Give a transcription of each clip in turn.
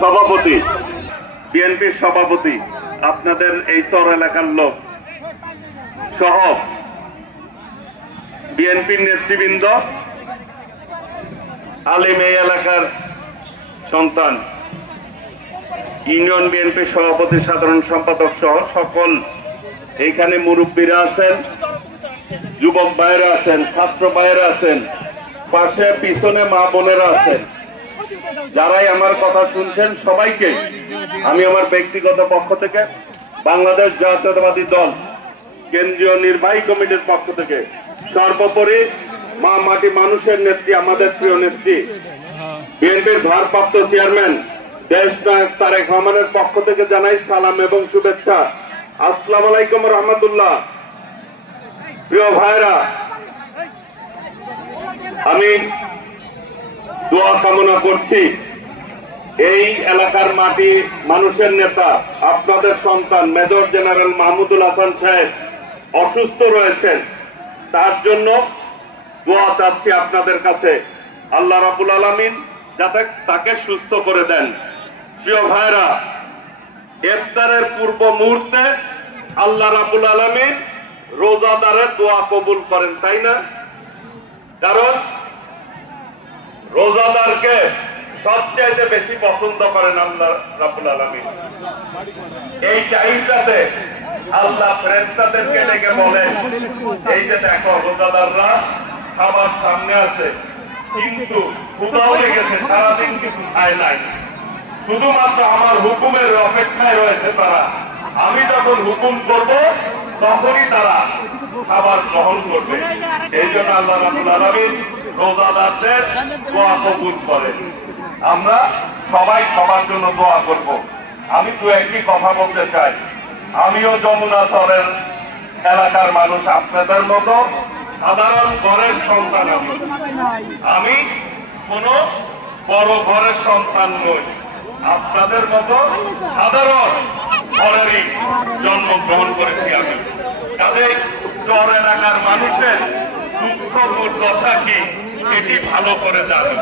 সভাপতি, বিএনপির সভাপতি, আপনাদের এই চর এলাকার লোক সহ বিএনপির নেতৃবৃন্দ, আলিম এই এলাকার সন্তান, ইউনিয়ন বিএনপির সভাপতি, সাধারণ সম্পাদক সহ সকল এইখানে মুরব্বীরা আছেন, যুবক ভাইয়েরা আছেন, ছাত্র ভাইয়েরা আছেন, পাশে পিছনে মা বোনেরা আছেন, যারাই আমার কথা শুনছেন সবাইকে আমি আমার ব্যক্তিগত পক্ষ থেকে, বাংলাদেশ জাতীয়তাবাদী দল কেন্দ্রীয় নির্বাহী কমিটির পক্ষ থেকে, সর্বোপরি মা মাটি মানুষের নেত্রী, আমাদের প্রিয় নেত্রী, বিএনপির ভারপ্রাপ্ত চেয়ারম্যান দেশনায়ক তারেক রহমানের পক্ষ থেকে জানাই সালাম এবং শুভেচ্ছা। আসসালামু আলাইকুম রহমতুল্লাহ। প্রিয় ভাইরা, আমি দোয়া কামনা করছি, এই এলাকার মাটি মানুষের নেতা, আপনাদের সন্তান মেজর জেনারেল মাহমুদুল হাসান সাহেব অসুস্থ রয়েছেন, তার জন্য দোয়া চাচ্ছি আপনাদের কাছে, আল্লাহ রাব্বুল আলামিন যাতে তাকে সুস্থ করে দেন। প্রিয় ভাইরা, ইফতারের পূর্ব মুহূর্তে আল্লাহ রাব্বুল আলামিন রোজাদারের দোয়া কবুল করেন, তাই না? কারণ রোজাদারকে সবচেয়ে বেশি পছন্দ করেন আল্লাহ রাব্বুল আলামিন। এই টাইমটাতে আল্লাহ ফেরেশতাদেরকে ডেকে বলেন, এই যে দেখো রোজাদাররা খাবার সামনে আছে, কিন্তু ক্ষুধাও লেগেছে, সারাদিন কিছু খায় নাই, শুধুমাত্র আমার হুকুমের অপেক্ষায় রয়েছে তারা। আমি যখন হুকুম করব তখনই তারা খাবার গ্রহণ করবে। এই জন্য আল্লাহ রাব্বুল আলামিন রোজাদারদের দোয়া কবুল করেন। আমরা সবাই সবার জন্য দোয়া করব। আমি দু একটি কথা বলতে চাই। আমিও যমুনা চরের এলাকার মানুষ, আপনাদের মতো সাধারণ ঘরের সন্তান। আমি কোন বড় ঘরের সন্তান নই, আপনাদের মতো সাধারণ ঘরেরই জন্মগ্রহণ করেছি আমি। তাদের চর এলাকার মানুষের দুঃখ দুর্দশা কি এটি ভালো করে জানি।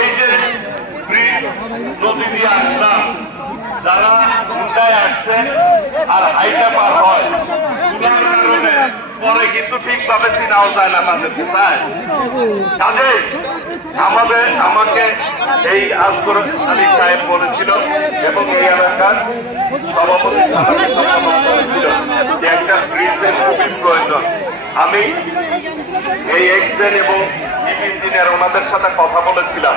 এই যে নদী দিয়ে আসলাম, যারা ঢুকায় আসছেন আর হাইটা পার হয়, পরে কিন্তু ঠিকভাবে চিনাও যায় না তাদের কোথায়। কাজে আমাকে এই আসগর আলী সাহেব বলেছিল এবং এই এলাকার সভাপতি বলেছিল যে একটা ব্রিজের খুবই প্রয়োজন। আমি এই এক্সেন এবং ইঞ্জিনিয়ার ওনাদের সাথে কথা বলেছিলাম,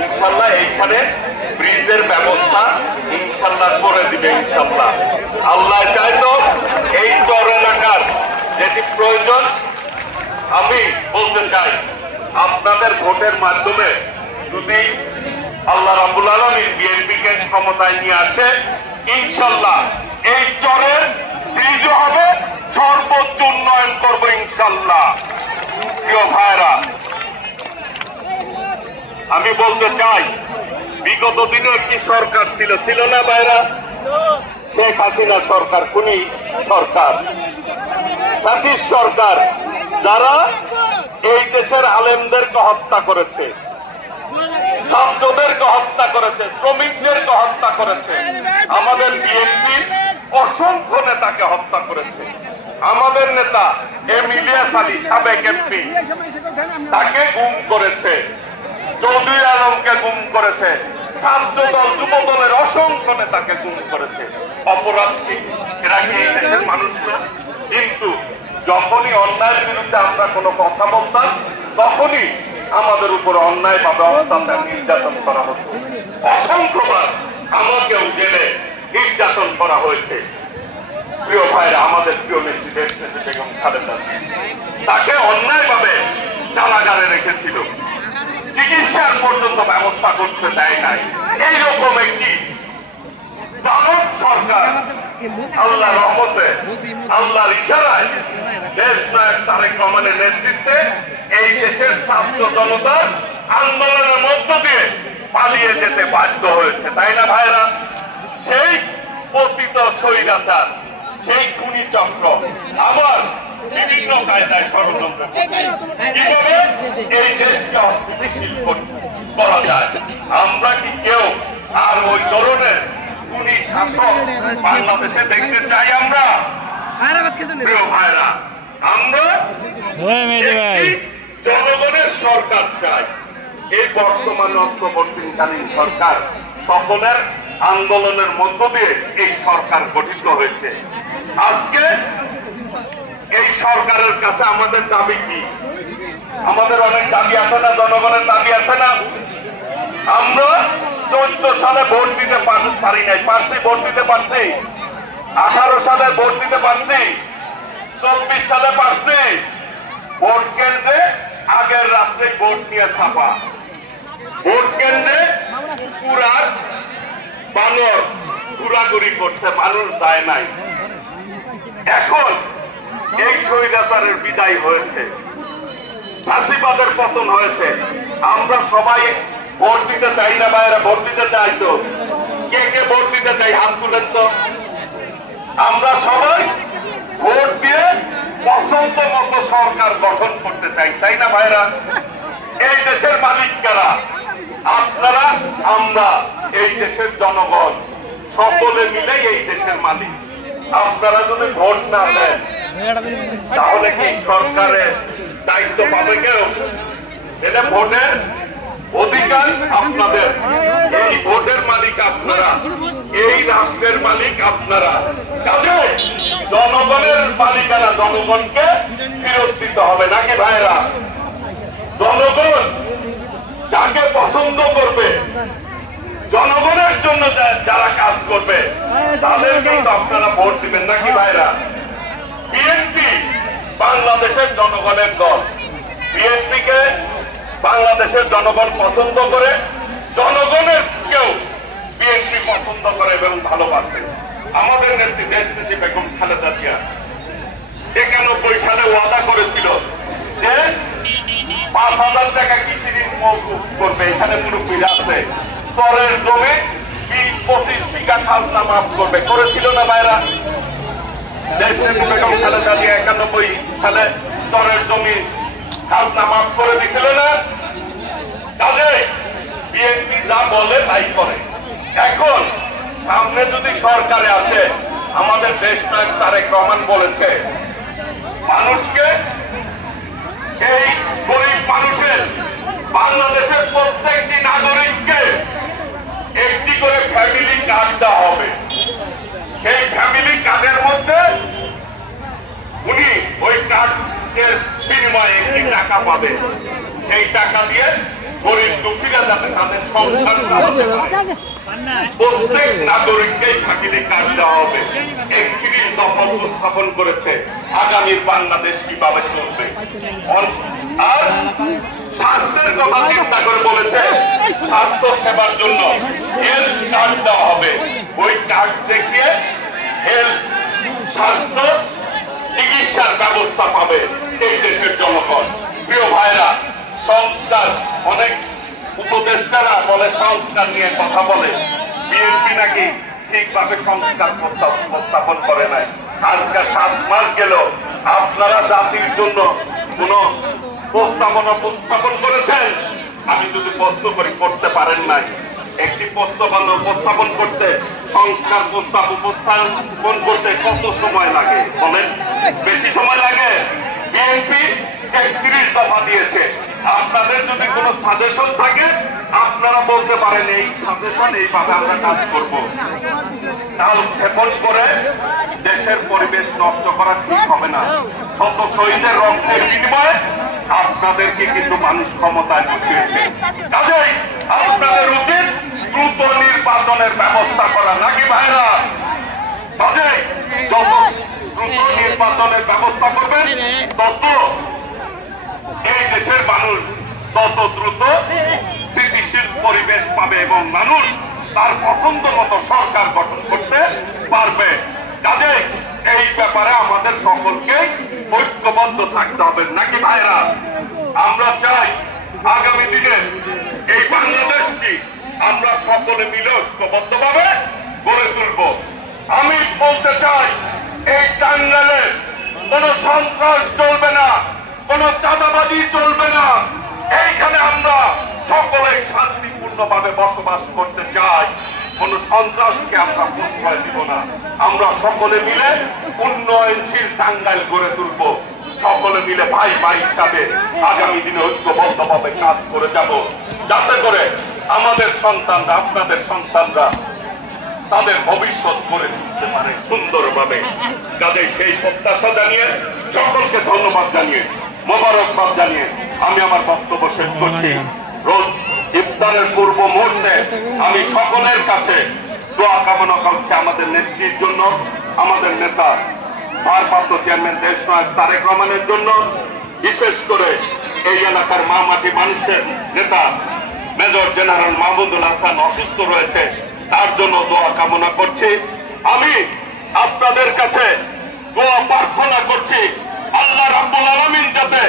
ইনশাল্লাহ এইখানে ব্রিজের ব্যবস্থা ইনশাল্লাহ করে দিবে। ইনশাল্লাহ আল্লাহ চাইতো এই চর এলাকার যেটি প্রয়োজন, আমি বলতে চাই আপনাদের ভোটের মাধ্যমে যদি আল্লাহ রাব্বুল আলামিন বিএনপিকে ক্ষমতায় নিয়ে আসে, ইনশাল্লাহ এই চরের ব্রিজও হবে, সর্বোচ্চ উন্নয়ন করবো ইনশাল্লাহ। প্রিয় ভাইরা, আমি বলতে চাই বিগত দিনে একটি সরকার ছিল না ভাইরা? শেখ হাসিনা সরকার, খুনি সরকার, ফ্যাসিস্ট সরকার, যারা এই দেশের আলেমদেরকে হত্যা করেছে, ছাত্রদেরকে হত্যা করেছে, শ্রমিকদেরকে হত্যা করেছে, আমাদের বিএনপি অসংখ্য নেতাকে হত্যা করেছে। আমাদের নেতা এম ইলিয়াস আলী সাবেক এমপি, তাকে গুম করেছে, চৌধুরী আলমকে গুম করেছে, ছাত্র দল যুব দলের অসংখ্য নেতাকে গুম করেছে। অপরাধ কি? এরা কি এই দেশের মানুষ না? কিন্তু যখনই অন্যায়ের বিরুদ্ধে আমরা কোনো কথা বলতাম, তখনই আমাদের উপর অন্যায় ভাবে অত্যাচার নির্যাতন করা হতো। অসংখ্যবার আমাকেও জেলে নির্যাতন করা হয়েছে। প্রিয় ভাইরা, আমাদের প্রিয় নেত্রী দেশনেত্রী বেগম খালেদা জিয়া, তাকে অন্যায় ভাবে কারাগারে রেখেছিল, চিকিৎসার পর্যন্ত ব্যবস্থা করতে দেয় নাই। এইরকম একটি জালেম সরকার আল্লাহর রহমতে, আল্লাহর ইশারায় দেশনায়ক তারেক রহমানের নেতৃত্বে এই দেশের ছাত্র জনতার আন্দোলনের মধ্য দিয়ে পালিয়ে যেতে বাধ্য হয়েছে, তাই না ভাইরা? সেই পতিত স্বৈরাচার, সেই খুনি চক্র আবার বিভিন্ন কায়দায় ষড়যন্ত্র কিভাবে এই দেশকে অস্থিতিশীল করা যায়। আমরা কি কেউ বাংলাদেশে দেখতে চাই আমরা? প্রিয় ভাইরা, আমরা জনগণের সরকার চাই। এই বর্তমান অন্তর্বর্তীকালীন সরকার সকলের আন্দোলনের মধ্য দিয়ে এই সরকার গঠিত হয়েছে। আজকে এই সরকারের কাছে আমাদের দাবি কি? আমাদের অনেক দাবি আছে না? জনগণের দাবি আছে না? আমরা 14 সালে ভোট দিতে পারি নাই, পারছি ভোট দিতে পারছি, 18 সালে ভোট দিতে পারছি, 24 সালে পারছি। ভোট কেন্দ্রে আগের রাত্রে ভোট নিয়ে ছাপা, ভোট কেন্দ্রে কুকুরার বানর ঘুরাঘুরি করতে মানুষ যায় নাই। এখন এই স্বৈরাচারের বিদায় হয়েছে, ফাঁসিবাদের পতন হয়েছে। আমরা সবাই ভোট দিতে চাই না ভাইয়েরা? ভোট দিতে চাই তো? কে কে ভোট দিতে চাই হাত তুলেন তো। আমরা সবাই ভোট দিয়ে পছন্দ মতো সরকার গঠন করতে চাই, তাই না ভাইরা? এই দেশের মালিক কারা? আপনারা, আমরা, এই দেশের জনগণ সকলে মিলে এই দেশের মালিক। আপনারা যদি ভোট না দেন তাহলে কি সরকারের দায়িত্ব পাবে কেউ? এটা ভোটের অধিকার আপনাদের, এই ভোটের মালিক আপনারা, এই রাষ্ট্রের মালিক আপনারা। কাজে জনগণের মালিকানা জনগণকে ফেরত দিতে হবে, নাকি ভাইরা? জনগণ যাকে পছন্দ করবে, জনগণের জন্য যারা কাজ করবে তাদের কিন্তু আপনারা ভোট দিবেন, নাকি ভাইরা? বিএনপি বাংলাদেশের জনগণের দল। বিএনপিকে বাংলাদেশের জনগণ পছন্দ করে, জনগণের কেউ বিএনপি পছন্দ করে এবং ভালোবাসে। আমাদের নেত্রী দেশনেত্রী বেগম খালেদা জিয়া 91 সালে ওয়াদা করেছিল যে 5,000 টাকা কৃষি ঋণ মওকুফ করবে। এখানে মুরব্বীরা আছে। চরের জমি 20-25 বিঘা খাজনা মাফ করবে। করেছিল না ভাইরা? দেশনেত্রী বেগম খালেদা জিয়া 91 সালে চরের জমি খাজনা মাফ করে দিছিল না? তাহলে বিএনপি যা বলে তাই করে। এখন সামনে যদি সরকারে আসে, আমাদের দেশ নায়ক তারেক রহমান বলেছে মানুষকে, এই গরিব মানুষের, বাংলাদেশের প্রত্যেকটি নাগরিককে একটি করে ফ্যামিলি কার্ড দেওয়া হবে। সেই ফ্যামিলি কার্ডের মধ্যে উনি ওই কার্ডের বিনিময়ে একটি টাকা পাবে। সেই টাকা দিয়ে গরিব দুঃখীরা যাতে তাদের সংসার চালাতে পারে। প্রত্যেক নাগরিককেই ফ্যামিলি কার্ড দেওয়া হবে। 31 দফা উপস্থাপন করেছে আগামীর বাংলাদেশ কিভাবে চলবে। আর স্বাস্থ্যের কথা চিন্তা করে বলেছে স্বাস্থ্য সেবার জন্য হেলথ কার্ড দেওয়া হবে। ওই কার্ড দেখিয়ে হেলথ, স্বাস্থ্য, চিকিৎসার ব্যবস্থা পাবে এই দেশের জনগণ। প্রিয় ভাইরা, সংস্কার, অনেক উপদেষ্টারা বলে সংস্কার নিয়ে কথা বলে, বিএনপি নাকি ঠিকভাবে সংস্কার প্রস্তাবন করে নাই। আজকে 7 মাস গেল, আপনারা জাতির জন্য কোন প্রস্তাবনা উপস্থাপন করেছেন? আমি যদি প্রশ্ন করি, করতে পারেন নাই। একটি প্রস্তাবনা উপস্থাপন করতে, সংস্কার প্রস্তাব উপস্থাপন করতে কত সময় লাগে বলেন? বেশি সময় লাগে? বিএনপি 31 দফা দিয়েছে। আপনাদের যদি কোনো সাজেশন থাকে আপনারা বলতে পারেন এই সাজেশন, এইভাবে আমরা কাজ করব। তাহলে ক্ষেপণ করে দেশের পরিবেশ নষ্ট করা ঠিক হবে না। শত শহীদের রক্তের বিনিময়ে আপনাদেরকে কিন্তু মানুষ ক্ষমতায় বসিয়েছে। কাজেই আপনাদের উচিত দ্রুত নির্বাচনের ব্যবস্থা করা, নাকি ভাইরা? কাজেই যত দ্রুত নির্বাচনের ব্যবস্থা করবেন তত এই দেশের মানুষ তত দ্রুত স্থিতিশীল পরিবেশ পাবে এবং মানুষ তার পছন্দ মতো সরকার গঠন করতে পারবে। কাজেই এই ব্যাপারে আমাদের সকলকে ঐক্যবদ্ধ থাকতে হবে, নাকি ভাইরা? আমরা চাই আগামী দিনে এই বাংলাদেশটি আমরা সকলে মিলে ঐক্যবদ্ধভাবে গড়ে তুলব। আমি বলতে চাই, এই টাঙ্গাইলে কোন সন্ত্রাস চলবে না, কোন চাঁদাবাজি চলবে না। এইখানে আমরা সকলে শান্তিপূর্ণভাবে বসবাস করতে চাই। কোন সন্ত্রাসকে আমরা প্রশ্রয় দিব না। আমরা সকলে মিলে উন্নয়নশীল টাঙ্গাইল গড়ে তুলব। সকলে মিলে ভাই ভাই হিসাবে আগামী দিনে ঐক্যবদ্ধভাবে কাজ করে যাব, যাতে করে আমাদের সন্তানরা, আপনাদের সন্তানরা তাদের ভবিষ্যৎ গড়ে তুলতে পারে সুন্দরভাবে। কাজে সেই প্রত্যাশা জানিয়ে, সকলকে ধন্যবাদ জানিয়ে, মোবারকবাদ জানিয়ে আমি আমার বক্তব্য শেষ করছি। রোজ ইফতারের পূর্ব মুহূর্তে আমি সকলের কাছে দোয়া কামনা করছি আমাদের নেত্রীর জন্য, আমাদের নেতা ভারপ্রাপ্ত চেয়ারম্যান দেশনায়ক তারেক রহমানের জন্য, বিশেষ করে এই এলাকার মা মাটি মানুষের নেতা মেজর জেনারেল মাহমুদুল হাসান অসুস্থ রয়েছে, তার জন্য দোয়া কামনা করছি। আমি আপনাদের কাছে দোয়া প্রার্থনা করছি, আল্লাহ রাব্বুল আলামিন যাতে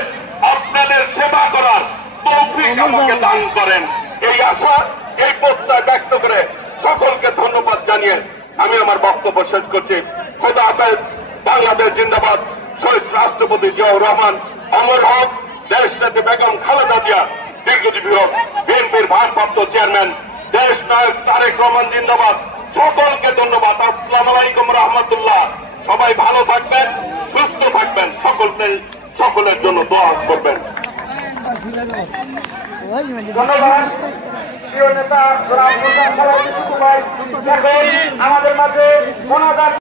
আপনাদের সেবা করার তৌফিক আমাকে দান করেন, এই আশা, এই প্রত্যয় ব্যক্ত করে সকলকে ধন্যবাদ জানিয়ে আমি আমার বক্তব্য শেষ করছি। খোদা হাফেজ। বাংলাদেশ জিন্দাবাদ। শহীদ রাষ্ট্রপতি জিয়াউর রহমান অমর হোক। দেশ নেত্রী বেগম খালেদা জিয়া দীর্ঘজীবী হোক। বিএনপির ভারপ্রাপ্ত চেয়ারম্যান দেশ নায়ক তারেক রহমান জিন্দাবাদ। সকলকে ধন্যবাদ। আসসালামু আলাইকুম রহমতুল্লাহ। সবাই ভালো থাকবেন, সুস্থ থাকবেন, সকলের জন্য দোয়া করবেন। ধন্যবাদ প্রিয় নেতা আমাদের মাঝে